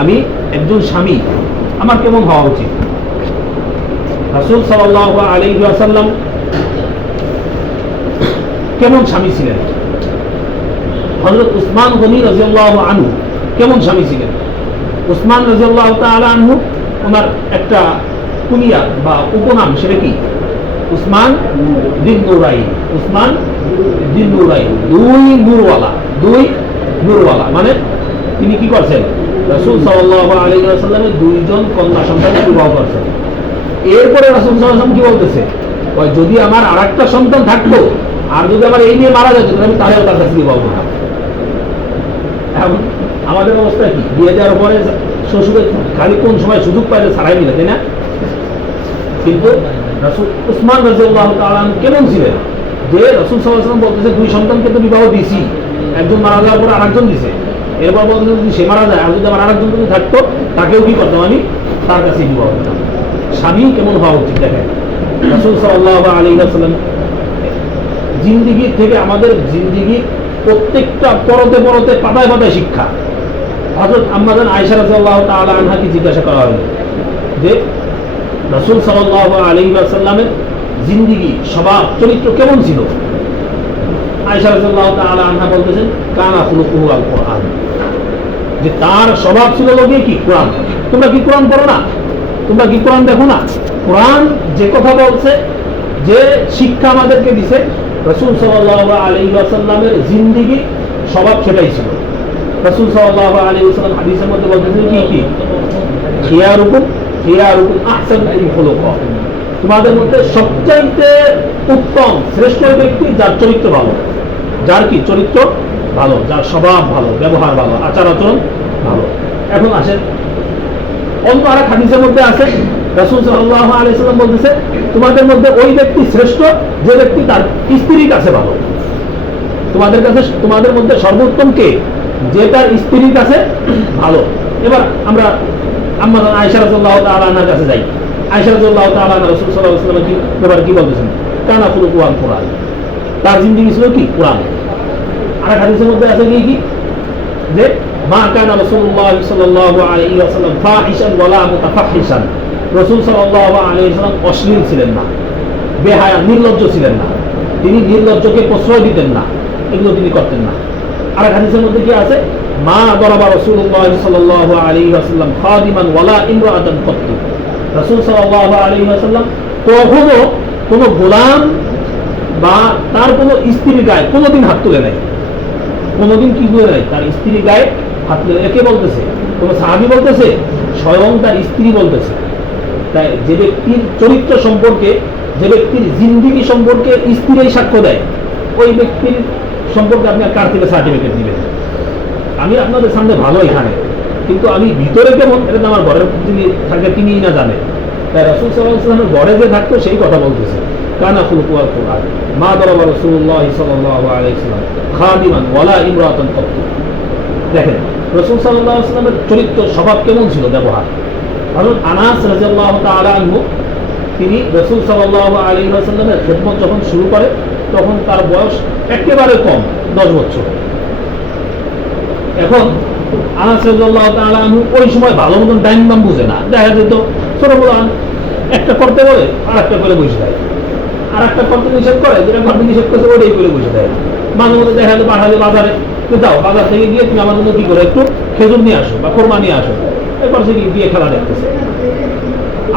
আমি একজন স্বামী আমার কেমন হওয়া উচিত? রাসূল সাল্লাল্লাহু আলাইহি ওয়াসাল্লাম কেমন স্বামী ছিলেন? হযরত উসমান গনি রাদিয়াল্লাহু আনহু কেমন স্বামী ছিলেন? উসমান রাদিয়াল্লাহু তাআলা আনহু, ওনার একটা কুনিয়া বা উপনাম, সেটা কি? উসমান বিন নুরাইন। উসমান বিন নুরাইন, দুই নূরওয়ালা, দুই নূরওয়ালা। মানে তিনি কি করছেন, রাসূল সাল্লাল্লাহু আলাইহি ওয়াসাল্লামের দুইজন কন্যা সন্তানের বিবাহ করছেন। এরপরে রাসূল সাল্লাল্লাহু আলাইহি ওয়াসাল্লাম কি বলতেছে, যদি আমার আরেকটা সন্তান থাকতো, আর যদি আমার এই নিয়ে মারা যেত, আমি তাহলেও তার কাছে বিবাহ করতাম। এখন আমাদের অবস্থা কি, বিয়ে দেওয়ার পরে শ্বশুরের খালি কোন সময় সুযোগ পাইলে ছাড়াই দিলে, তাই না? কিন্তু রাসূল উসমান রাদিয়াল্লাহু তাআলা কেমন ছিলেন, যে রাসূল সাল্লাল্লাহু আলাইহি ওয়াসাল্লাম বলতেছে দুই সন্তানকে তো বিবাহ দিয়েছি, একজন মারা যাওয়ার পরে আরেকজন দিছে, এরপর বলতেছে যদি সে মারা যায় আর যদি আমার আরেকজন যদি থাকতো, তাকেও কি করতাম, আমি তার কাছে বিবাহ করতাম। স্বামী কেমন হওয়া উচিত দেখেন, রাসূল সাল্লাল্লাহু আলাইহি ওয়াসাল্লাম জিন্দেগি থেকে আমাদের জিন্দেগি প্রত্যেকটা পরতে পরতে, পাতায় পাতায় শিক্ষা। হযরত আম্মা জান আয়েশা রাদিয়াল্লাহু তাআলা আনহাকে জিজ্ঞাসা করা হলো যে রাসূল সাল্লাল্লাহু আলাইহি ওয়াসাল্লামের জিন্দেগি, স্বভাব, চরিত্র কেমন ছিল? আয়েশা রাদিয়াল্লাহু তাআলা আনহা বলতেছেন, কানা খুলুকুহু আল কুরআন, যে তার স্বভাব ছিল লোকে কি, কোরআন। তোমরা কি কোরআন পড়ো না? তোমরা কি কোরআন দেখো না? কোরআন যে কথা বলছে, যে শিক্ষা আমাদেরকে দিছে, রাসূল সাল্লাল্লাহু আলাইহি ওয়াসাল্লামের জিন্দেগি, স্বভাব সেটাই ছিল। রাসূল সাল্লাল্লাহু আলাইহি ওয়াসাল্লাম হাদিসের মধ্যে বলতেছেন কি, খিয়ারুকুম আহসানুকুম খুলুকা, তোমাদের মধ্যে সবচাইতে উত্তম শ্রেষ্ঠ ব্যক্তি যার চরিত্র ভালো, যার কি চরিত্র ভালো, যার স্বভাব ভালো, ব্যবহার ভালো, আচার আচরণ ভালো। এখন আসেন অন্য আরেক হাদিসের মধ্যে আছে, রাসূল সাল্লাল্লাহু আলাইহি ওয়াসাল্লাম বলতেছে, তোমাদের মধ্যে ওই ব্যক্তি শ্রেষ্ঠ যে ব্যক্তি তার স্ত্রীর কাছে ভালো। তোমাদের কাছে, তোমাদের মধ্যে সর্বোত্তম কে, যে তার স্ত্রীর কাছে ভালো। এবার আমরা আম্মা আয়েশা রাদিয়াল্লাহু তাআলা আনহার কাছে যাই। আয়েশা রাদিয়াল্লাহু তাআলা আনহা রাসূল সাল্লাল্লাহু আলাইহি ওয়াসাল্লাম কি বলতেছেন, কানা খুলুকুহু আল কুরআন, তার জিন্দেগি ছিল কি, কোরআন। আরেক হাদিসের মধ্যে আছে কি, যে মা কানা রাসূলুল্লাহ সাল্লাল্লাহু আলাইহি ওয়াসাল্লাম ফাহিশান ওয়ালা মুতাফাহিশান, রাসূল সাল্লাল্লাহু আলাইহি ওয়াসাল্লাম অশ্লীল ছিলেন না, বেহায়া, নির্লজ্জ ছিলেন না, তিনি নির্লজ্জকে প্রশ্রয় দিতেন না, এগুলো তিনি করতেন না। আরেক হাদিসের মধ্যে কি আছে, মা দরাবা রাসূলুল্লাহ সাল্লাল্লাহু আলাইহি ওয়াসাল্লাম খাদিমান ওয়ালা ইমরাআতান কত্তু, রাসূল সাল্লাল্লাহু আলাইহি ওয়াসাল্লাম কখনো কোনো গোলাম বা তার কোনো স্ত্রীর গায়ে কোনোদিন হাত তুলে নাই। কোনোদিন কি করে নাই তার স্ত্রী গায়ে হাত তুলে। একে বলতেছে? কোনো সাহাবী বলতেছে, স্বয়ং তার স্ত্রী বলতেছে। তাই যে ব্যক্তির চরিত্র সম্পর্কে, যে ব্যক্তির জিন্দিগি সম্পর্কে স্ত্রীই সাক্ষ্য দেয়, ওই ব্যক্তির সম্পর্কে আপনি কার থেকে সার্টিফিকেট দিবেন? আমি আপনাদের সামনে ভালো এখানে, কিন্তু আমি ভিতরে কেমন এটা তো আমার ঘরের যিনি থাকে তিনিই না জানে। তাই রাসূল সাল্লাল্লাহু আলাইহি ওয়াসাল্লামের ঘরে যে থাকতো সেই কথা বলতেছে। কানা খুলুকুল কুরআন মা দারাবা রাসূলুল্লাহ সাল্লাল্লাহু আলাইহি ওয়াসাল্লাম খাদিমান ওয়ালা ইমরাতান কত। দেখেন রাসূল সাল্লাল্লাহু আলাইহি ওয়াসাল্লামের চরিত্র স্বভাব কেমন ছিল, ব্যবহার। হযরত আনাস রাদিয়াল্লাহু তাআলা আনহু তিনি রাসূল সাল্লাল্লাহু আলাইহি ওয়াসাল্লামের খিদমত যখন শুরু করে তখন তার বয়স একেবারে কম, 10 বছর। এখন আনাস রাদিয়াল্লাহু তাআলা আনহু ওই সময় ভালো মতন টাইম নাম বুঝে না, দেখা যেত ছোট বড় একটা করতে বলে আর একটা করে বসে দেয়, আর একটা করতে নিষেধ করে, যেটা করতে নিষেধ করছে ওটাই করে বসে দেয়। মাঝে মধ্যে দেখা যায় পাঠালে বাজারে, যাও বাজার থেকে গিয়ে তুমি আমার জন্য কি করে একটু খেজুর নিয়ে আসো বা কোরমা নিয়ে আসো, এরপর সে গিয়ে খেলা দেখতেছে।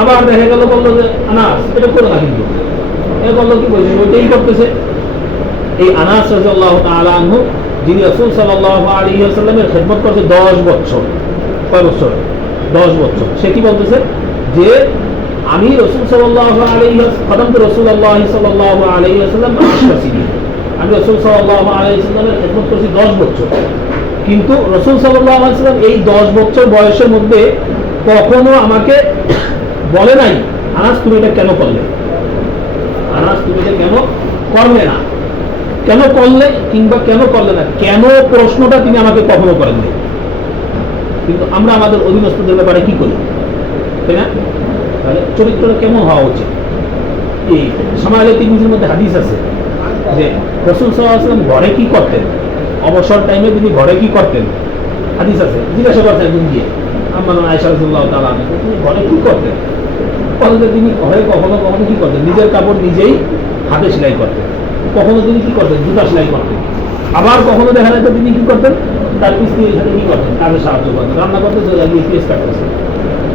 আবার দেখা গেল বললো যে আনাস এটা করে না, কিন্তু এ বললো কি বলছে ওইটাই করতেছে। এই আনাস রাদিয়াল্লাহু তাআলা আনহু যিনি রাসূল সাল্লাল্লাহু আলাইহি ওয়াসাল্লামের খিদমত করছে 10 বছর। কয় বছর? 10 বছর। সে কি বলতেছে যে আমি রাসূল সাল্লাল্লাহু আলাইহি ওয়াসাল্লাম রাসূলুল্লাহ সাল্লাল্লাহু আলাইহি ওয়াসাল্লাম আমি রাসূল সাল্লাল্লাহু আলাইহি ওয়াসাল্লামের খিদমত করছি 10 বছর, কিন্তু রাসূল সাল্লাল্লাহু আলাইহি ওয়াসাল্লাম এই 10 বছর বয়সের মধ্যে কখনো আমাকে বলে নাই আনাস তুমি এটা কেন করলে, আনাস তুমি এটা কেন করলে না, কেন করলে কিংবা কেন করলে না, কেন প্রশ্নটা তিনি আমাকে কখনো করেননি। কিন্তু আমরা আমাদের অধীনস্থদের ব্যাপারে কি করি, তাই না? তাহলে চরিত্রটা কেমন হওয়া উচিত? এই সমাজের তিরমিজির মধ্যে হাদিস আছে যে রাসূল সাল্লাল্লাহু আলাইহি ওয়াসাল্লাম ঘরে কি করতেন, অবসর টাইমে তিনি ঘরে কি করতেন, হাদিস আছে। জিজ্ঞাসা করতেন একদিন গিয়ে আম্মা আয়েশা রাদিয়াল্লাহু তাআলা আনহা, তিনি ঘরে কি করতেন? বলতে তিনি ঘরে কখনো কখনো কি করতেন, নিজের কাপড় নিজেই হাতে সেলাই করতেন, কখনো তিনি কি করতেন, জুতা সেলাই করতেন। আবার কখনো দেখা যেত তিনি কি করতেন, তার স্ত্রীর সাথে কি করতেন, কাজে সাহায্য করতেন। রান্না করতে লাগিয়ে পেঁয়াজ কাটতেছে,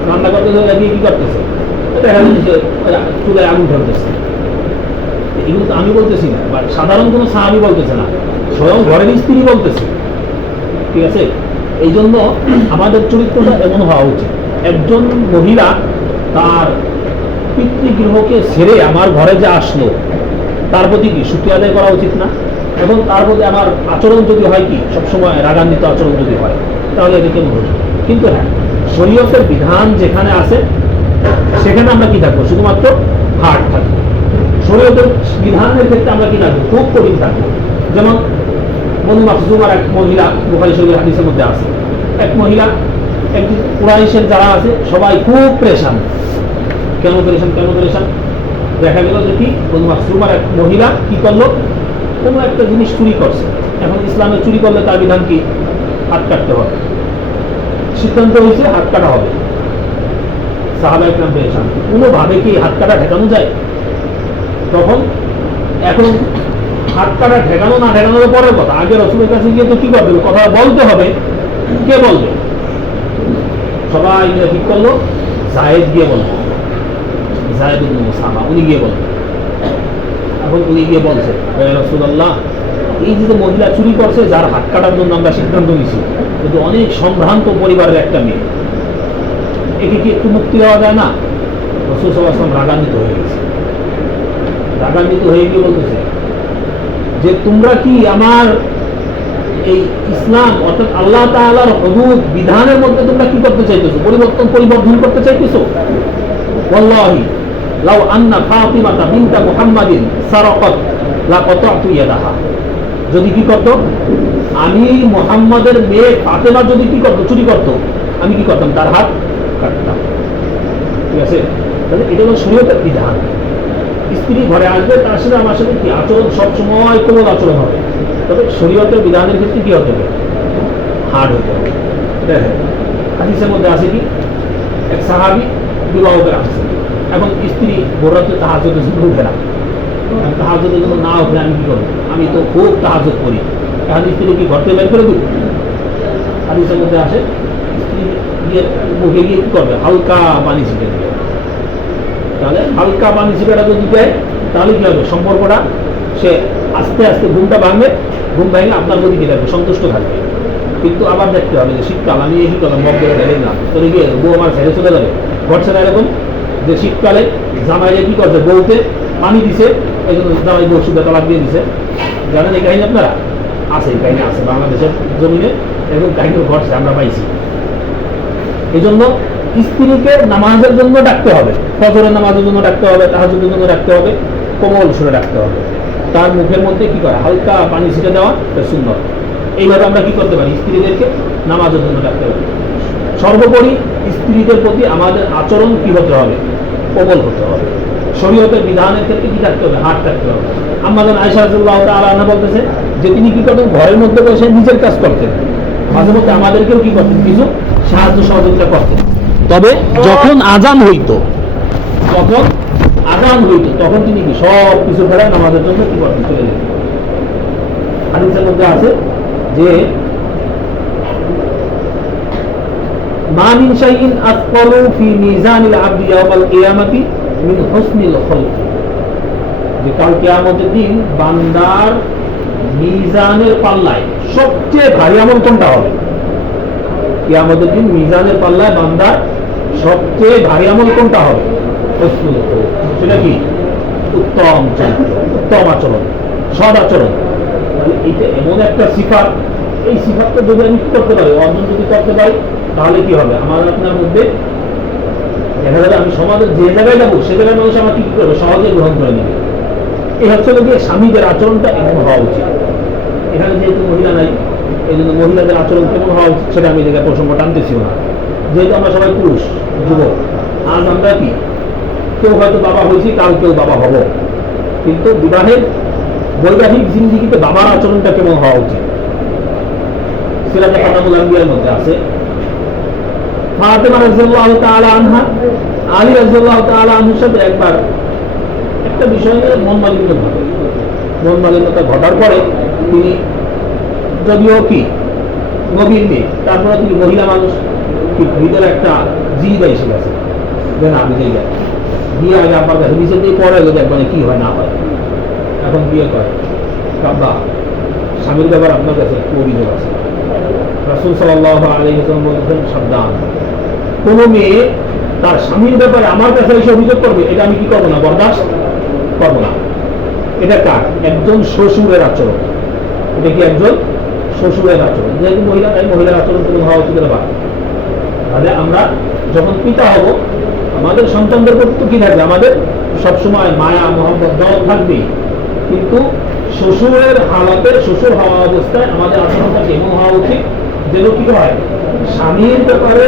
রান্না করতে লাগিয়ে কি করতেছে, দেখা যাচ্ছে চুলায় আগুন ধরতেছে। এগুলো তো আমি বলতেছি না, বা সাধারণ কোনো সাহাবী বলতেছে না, স্বয়ং ঘরের স্ত্রী বলতেছে। ঠিক আছে? এই জন্য আমাদের চরিত্রটা এমন হওয়া উচিত। একজন মহিলা তার পিতৃগৃহকে ছেড়ে আমার ঘরে যে আসলো তার প্রতি কি শুকরিয়া আদায় করা উচিত না? এবং তার প্রতি আমার আচরণ যদি হয় কি সবসময় রাগান্বিত আচরণ যদি হয়, তাহলে এটা কেমন হচ্ছে? কিন্তু হ্যাঁ, শরীয়তের বিধান যেখানে আছে সেখানে আমরা কি থাকবো, শুধুমাত্র হার্ড থাকবো। শরীয়তের বিধানের ক্ষেত্রে আমরা কি থাকবো, খুব কঠিন থাকবো। যেমন বনু মাখজুমার এক মহিলা, বুখারী শরীফের হাদিসের মধ্যে আছে, এক মহিলা, একজন কুরাইশের যারা আছে সবাই খুব পরেশান। কেন পরেশান, কেন পরেশান? দেখা গেল যে কি বনু মাখজুমার এক মহিলা কি করলো, কোনো একটা জিনিস চুরি করছে। এখন ইসলামে চুরি করলে তার বিধান কি, হাত কাটতে হবে। সিদ্ধান্ত হয়েছে হাত কাটা হবে। সাহাবা ইকরাম পরেশান, কোনোভাবে কি হাত কাটা ঠেকানো যায়? তখন এখন হাত কাটা ঠেকানো না ঠেকানোর পরের কথা, আগে রাসূলের কাছে গিয়ে তো কি করবে, কথা বলতে হবে। কে বলবে? সবাই মিলে ঠিক করলো যায়েদ গিয়ে বলবে, যায়েদ ইবনে উসামা, উনি গিয়ে বলবেন। এখন উনি গিয়ে বলছে হে রাসূলুল্লাহ, এই যে মহিলা চুরি করছে, যার হাত কাটার জন্য আমরা সিদ্ধান্ত নিয়েছি, কিন্তু অনেক সম্ভ্রান্ত পরিবারের একটা মেয়ে, একে কি একটু মুক্তি দেওয়া যায় না? রাসূল সাল্লাল্লাহু আলাইহি ওয়াসাল্লাম রাগান্বিত হয়ে গেছে। রাগান্বিত হয়ে গিয়ে বলতেছে যে তোমরা কি আমার এই ইসলাম অর্থাৎ আল্লাহ তাআলার হুদুদ বিধানের মধ্যে তোমরা কি করতে চাইতেছো, পরিবর্তন করতে চাইতেছো? ওয়াল্লাহি লাউ আন্না ফাতিমাতা বিনতা মুহাম্মাদিন সারাকাত লাকাতাতু ইয়াদাহা, যদি কি করত, আমি মুহাম্মাদের মেয়ে ফাতেমা যদি কি করত, চুরি করত, আমি কি করতাম, তার হাত কাটতাম। ঠিক আছে? তাহলে এটা হলো শরীয়তের বিধান। স্ত্রী ঘরে আসবে, তার সাথে আমার সাথে কি আচরণ, সবসময় কোমল আচরণ হবে। তবে শরীয়তের বিধানের ক্ষেত্রে কি হতে হবে, হার্ড হতে হবে। দেখেন হাদিসের মধ্যে আছে কি, এক সাহাবী বিবাহ করে আসছে, এখন স্ত্রী ভোররাতে তাহাজ্জুদের জন্য উঠে না, তাহাজ্জুদের জন্য না উঠলে আমি কি করবো, আমি তো খুব তাহাজ্জুদ করি, এখন স্ত্রী কি ঘর থেকে বের করে দিব? হাদিসের মধ্যে আসে স্ত্রী গিয়ে মুখে গিয়ে কি করবে, হালকা পানি ছিটে দেবে। তাহলে হালকা পানি ছিটাটা যদি দেয় তাহলে কি হবে, সম্পর্কটা সে আস্তে আস্তে ঘুমটা ভাঙবে, ঘুম ভাঙলে আপনার প্রতি কি থাকবে, সন্তুষ্ট থাকবে। কিন্তু আবার দেখতে হবে যে শীতকাল আমি এই শীতকাল মগ করে ফেলে না, চলে গিয়ে বউ আমার ছেড়ে চলে যাবে। ঘটছে না এরকম যে শীতকালে জামাইয়ে কি করছে, বউতে পানি দিছে, এই জন্য জামাই বউ সুদে তালাক দিয়ে দিছে। জানেন এই কাহিনী আপনারা? আছে, এই কাহিনী আছে বাংলাদেশের জমিনে, এরকম কাহিনী ঘটছে, আমরা পাইছি। এই জন্য স্ত্রীকে নামাজের জন্য ডাকতে হবে, ফজরের নামাজের জন্য ডাকতে হবে, তাহাজ্জুদের জন্য ডাকতে হবে, কোমল সুরে ডাকতে হবে। তার মুখের মধ্যে কি করে, হালকা পানি ছিটে দেওয়া, এটা সুন্নাত। এইভাবে আমরা কি করতে পারি, স্ত্রীদেরকে নামাজের জন্য ডাকতে পারি। সর্বোপরি স্ত্রীদের প্রতি আমাদের আচরণ কি হতে হবে, কোমল হতে হবে। শরীয়তের বিধানের ক্ষেত্রে কি থাকতে হবে, হাত থাকতে হবে। আমাদের আয়েশা রাদিয়াল্লাহু তাআলা আনহা বলতেছে যে তিনি কি করতেন, ঘরের মধ্যে বসে নিজের কাজ করতেন, মাঝে মধ্যে আমাদেরকেও কি করতেন, কিছু সাহায্য সহযোগিতা করতেন। তবে যখন আজান হইতো, তখন তিনি কি সব কিছু ফেরান আমাদের জন্য কি করতেন, চলে যেতেন। হাদিসের মধ্যে আছে যে মা মিন শাইইন আতকালু ফি মিজানিল আবদি ইয়াওমাল কিয়ামাতি মিন হুসনিল খুলক, যে কাল কিয়ামতের দিন বান্দার মিজানের পাল্লায় সবচেয়ে ভারী আমল কোনটা হবে? কিয়ামতের দিন মিজানের পাল্লায় বান্দার সবচেয়ে ভারী আমল কোনটা হবে? হুসনুল খুলক। সেটা কি? উত্তম চরিত্র, উত্তম আচরণ, সৎ আচরণ। এটা এমন একটা সিফাত, এই সিফাতটা যদি আমি কি করতে পারি, অর্জন যদি করতে পারি, তাহলে কি হবে, আমার আপনার মধ্যে দেখা যাবে আমি সমাজের যে জায়গায় যাবো সে জায়গায় মানুষ আমাকে কি করবে, সহজে গ্রহণ করে নেবে। এই হচ্ছে যে স্বামীদের আচরণটা এমন হওয়া উচিত। এখানে যেহেতু মহিলা নাই, এই জন্য মহিলাদের আচরণ কেমন হওয়া উচিত সেটা আমি জায়গায় প্রসঙ্গ টানতেছিও না। যেহেতু আমরা সবাই পুরুষ যুবক, আজ আমরা কি কেউ হয়তো বাবা হয়েছি, কাল কেউ বাবা হব, কিন্তু বিবাহের বৈবাহিক জিন্দিগিতে বাবার আচরণটা কেমন হওয়া উচিত? সিরাজে কাতামুল আম্বিয়ার মধ্যে আছে ফাতেমা রাদিয়াল্লাহু তাআলা আনহা আলী রাদিয়াল্লাহু তাআলা আনহুর সাথে একবার একটা বিষয় নিয়ে মনমালিন্যতা ঘটার পরে তিনি, যদিও কি নবীর মেয়ে, তারপরে তিনি মহিলা মানুষ, কি ভিতরে একটা জিদ এসে গেছে যে না আমি যাই, বিয়ে আগে আপনার কাছে নিচে দিয়ে পরে দেখবেন কি হয় না হয়। এখন বিয়ে করে কাব্বা, স্বামীর ব্যাপার আপনার কাছে একটু অভিযোগ আছে। রাসূল সাল্লাল্লাহু আলাইহি ওয়াসাল্লাম বলেছেন, সাবধান, কোন মেয়ে তার স্বামীর ব্যাপারে আমার কাছে এসে অভিযোগ করবে, এটা আমি কি করবো না, বরদাস্ত করবো না। এটা কার? একজন শ্বশুরের আচরণ। এটা কি একজন শ্বশুরের আচরণ? যেহেতু মহিলা, তাই মহিলার আচরণ কেমন হওয়া উচিত? তাহলে আমরা যখন পিতা হব, আমাদের সন্তানদের প্রতি তো কি থাকবে, আমাদের সবসময় মায়া মহব্বত দরদ থাকবেই, কিন্তু শ্বশুরের হালাতে, শ্বশুর হওয়া অবস্থায় আমাদের আচরণটা কেমন হওয়া উচিত, যেন কি হয়, স্বামীর ব্যাপারে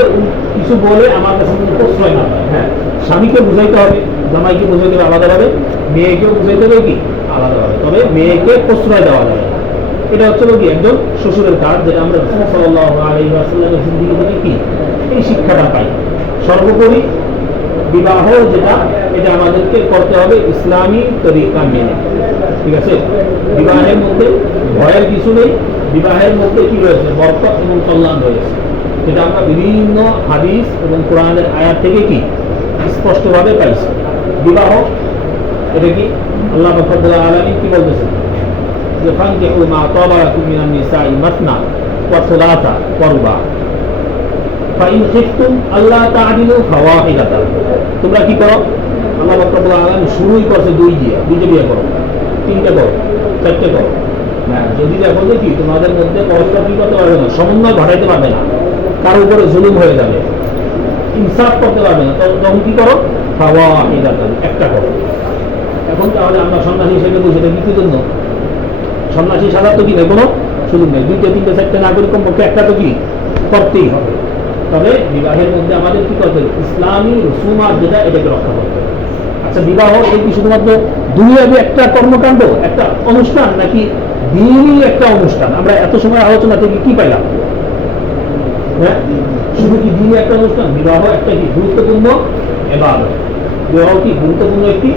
কিছু বলে আমার কাছে প্রশ্রয় না পায়। হ্যাঁ, স্বামীকে বুঝাইতে হবে, জামাইকে বুঝাইতে হবে আলাদাভাবে, মেয়েকেও বুঝাইতে হবে কি আলাদাভাবে, তবে মেয়েকে প্রশ্রয় দেওয়া যাবে। এটা হচ্ছে কি একজন শ্বশুরের কাজ, যেটা আমরা রাসূল সাল্লাল্লাহু আলাইহি ওয়াসাল্লামের জিন্দেগি থেকে কি এই শিক্ষাটা পাই। সর্বোপরি বিবাহ যেটা, এটা আমাদেরকে করতে হবে ইসলামী তরিকা মেনে। ঠিক আছে? বিবাহের মধ্যে ভয়ের কিছু নেই, বিবাহের মধ্যে কি রয়েছে, বরকত এবং কল্যাণ রয়েছে, যেটা আমরা বিভিন্ন হাদিস এবং কোরআনের আয়াত থেকে কি স্পষ্টভাবে পাইছি। বিবাহ এটা কি আল্লাহ রাব্বুল আলামিন কি বলতেছেন, যে ফানকিহু মা তাবা লাকুম মিনান নিসাই মাসনা ওয়া সুলাসা ওয়া রুবা ফাইন খিফতুম আল্লাহ তা'দিলু ফাওয়াহিদাতান। তোমরা কি করো, আল্লাহ রাব্বুল আলামিন শুরুই করছে দুইটা বিয়ে করো, তিনটা করো, চারটে করো না। যদি দেখো যে কি তোমাদের মধ্যে পরস্পর কি করতে পারবে না, সমন্বয় ঘটাইতে পারবে না, কারোর উপরে জুলুম হয়ে যাবে, ইনসাফ করতে পারবে না, তখন কি করো, ফাওয়াহিদাতান, একটা করো। এখন তাহলে আমরা সন্ন্যাসী হিসেবে বুঝি এটা কি জন্য? সন্ন্যাসী সাজা তো কি নেই, কোনো সুযোগ নেই, দুইটা তিনটে চারটে না করে কমপক্ষে একটা তো কি করতেই হবে। তবে বিবাহের মধ্যে আমাদের কি করতে হবে, ইসলামী রসুমাত যেটা, এটাকে রক্ষা করতে হবে। আচ্ছা, বিবাহ এই কি শুধুমাত্র দুনিয়াবী একটা কর্মকাণ্ড, একটা অনুষ্ঠান, নাকি দিনই একটা অনুষ্ঠান? আমরা এত সময় আলোচনা থেকে কি পাইলাম? হ্যাঁ, শুধু কি দিনই একটা অনুষ্ঠান? বিবাহ একটা কি গুরুত্বপূর্ণ ইবাদত, বিবাহ কি গুরুত্বপূর্ণ একটি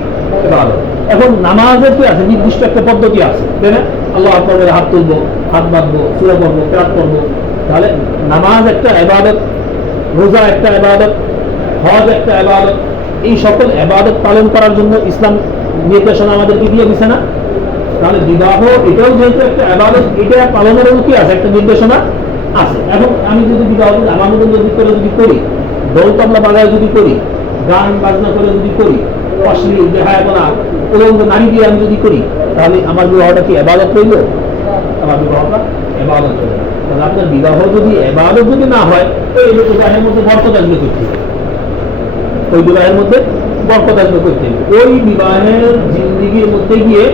ইবাদত। এখন নামাজের কি আছে, নির্দিষ্ট একটা পদ্ধতি আছে, তাই না? আল্লাহ আকবার, হাত তুলবো, হাত বাঁধবো, সূরা পড়বো, কিরাত করবো। তাহলে নামাজ একটা ইবাদত, রোজা একটা ইবাদত, হজ একটা ইবাদত। এই সকল ইবাদত পালন করার জন্য ইসলাম নির্দেশনা আমাদেরকে দিয়ে দিছে না? তাহলে বিবাহ এটাও যেহেতু একটা ইবাদত, এটা পালনেরও কি আছে, একটা নির্দেশনা আছে। এখন আমি যদি বিবাহ আমার মতো যদি করে যদি করি, দৌল তবলা বাজায় যদি করি, গান বাজনা করে যদি করি, অশ্লীল বেহায়াপনা উলঙ্গ নারী দিয়ে আমি যদি করি, তাহলে আমার বিবাহটা কি ইবাদত হইল? আমার বিবাহটা ইবাদত হইল না। তাহলে আপনার বিবাহ যদি ইবাদত যদি না হয়, তো এই বিবাহের মধ্যে বরকত আসবে করতে হবে, ওই বিবাহের মধ্যে বরকত আসবে করতে হবে। ওই বিবাহের জিন্দিগির মধ্যে গিয়ে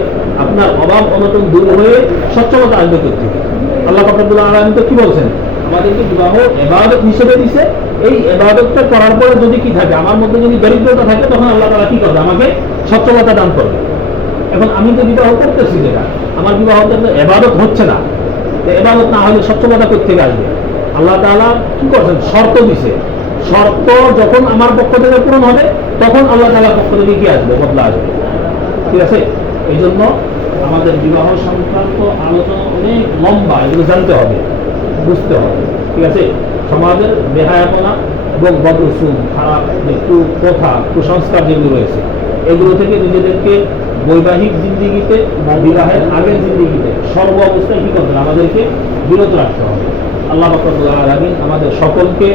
আপনার অভাব অনটন দূর হয়ে সচ্ছলতা আসবে করতে হবে। আল্লাহ পাক রব্বুল আলামিন তো কি বলছেন, আমাদেরকে বিবাহ ইবাদত হিসেবে দিছে। এই ইবাদতটা করার পরে যদি কি থাকে, আমার মধ্যে যদি দরিদ্রতা থাকে, তখন আল্লাহ তাআলা কি করবে, আমাকে সচ্ছলতা দান করবে। এখন আমি যে বিবাহ করতেছি, যেটা আমার বিবাহ ইবাদত হচ্ছে না, ইবাদত না হলে সচ্ছলতা করতে আসবে। আল্লাহ তাআলা কি করছেন, শর্ত দিছে। শর্ত যখন আমার পক্ষ থেকে পূরণ হবে, তখন আল্লাহ তাআলার পক্ষ থেকে কি আসবে, বদলা আসবে। ঠিক আছে? এই জন্য আমাদের বিবাহ সংক্রান্ত আলোচনা অনেক লম্বা, এগুলো জানতে হবে, বুঝতে হবে। ঠিক আছে? সমাজের বেহায়াপনা এবং বদরসুম, খারাপ প্রথা, কুসংস্কার যেগুলো রয়েছে, এগুলো থেকে নিজেদেরকে বৈবাহিক জিন্দিগিতে বা বিবাহের আগের জিন্দিগিতে সর্ব অবস্থায় কি করতে হবে, আমাদেরকে বিরত রাখতে হবে। আল্লাহ পাক রব্বুল আলামিন আমাদের সকলকে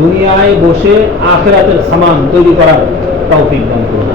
দুনিয়ায় বসে আখিরাতের সামান তৈরি করার তৌফিক দান করুন।